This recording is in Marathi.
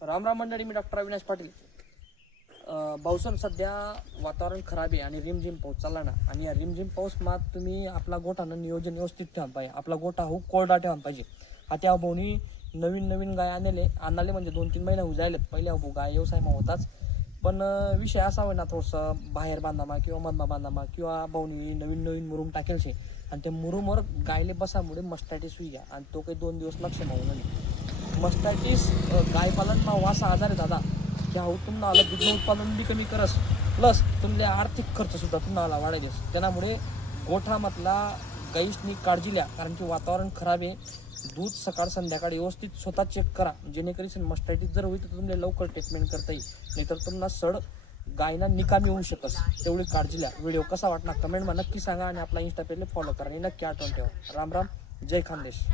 राम राम मंडळी, मी डॉक्टर अविनाश पाटील. पावसानं सध्या वातावरण खराब आहे आणि रिमझिम पाऊस चालला ना. आणि या रिमझिम पाऊस मात तुम्ही आपला गोठानं नियोजन व्यवस्थित ठेवायला पाहिजे. आपला गोठा हो कोरडा ठेवायला पाहिजे. आता भाऊनी नवीन गाय आणले म्हणजे 2-3 महिने होऊ जायलेत. पहिल्या भाऊ गाय व्यवसाय होताच, पण विषय असा होय ना, थोडंसं बाहेर बांधामा किंवा मधमा बांधामा किंवा भाऊनी नवीन मुरुम टाकेल शे आणि त्या मुरुमवर गायले बसामुळे मस्टॅटिस होई घ्या आणि तो काही 2 दिवस लक्ष मावू नये. मस्टॅटिस गायपालनमा वासा आजार आहे दादा. की हा तुम्हाला दूध उत्पादन बी कमी करस, प्लस तुमले आर्थिक खर्च सुद्धा तुम्हाला वाढायचे. त्यामुळे गोठामधला गाईसनी काळजी घ्या, कारण की वातावरण खराब आहे. दूध सकाळ संध्याकाळी व्यवस्थित स्वतः चेक करा, जेणेकरून मस्टॅटिस जर होईल तर तुम्हाला लवकर ट्रीटमेंट करता येईल, नाहीतर तुम्हाला सड गायना निकामी होऊ शकस. तेवढी काळजी घ्या. व्हिडिओ कसा वाटणार कमेंटमा नक्की सांगा आणि आपला इंस्टा पेजला फॉलो करा आणि नक्की आठवण ठेवा. राम राम, जय खानदेश.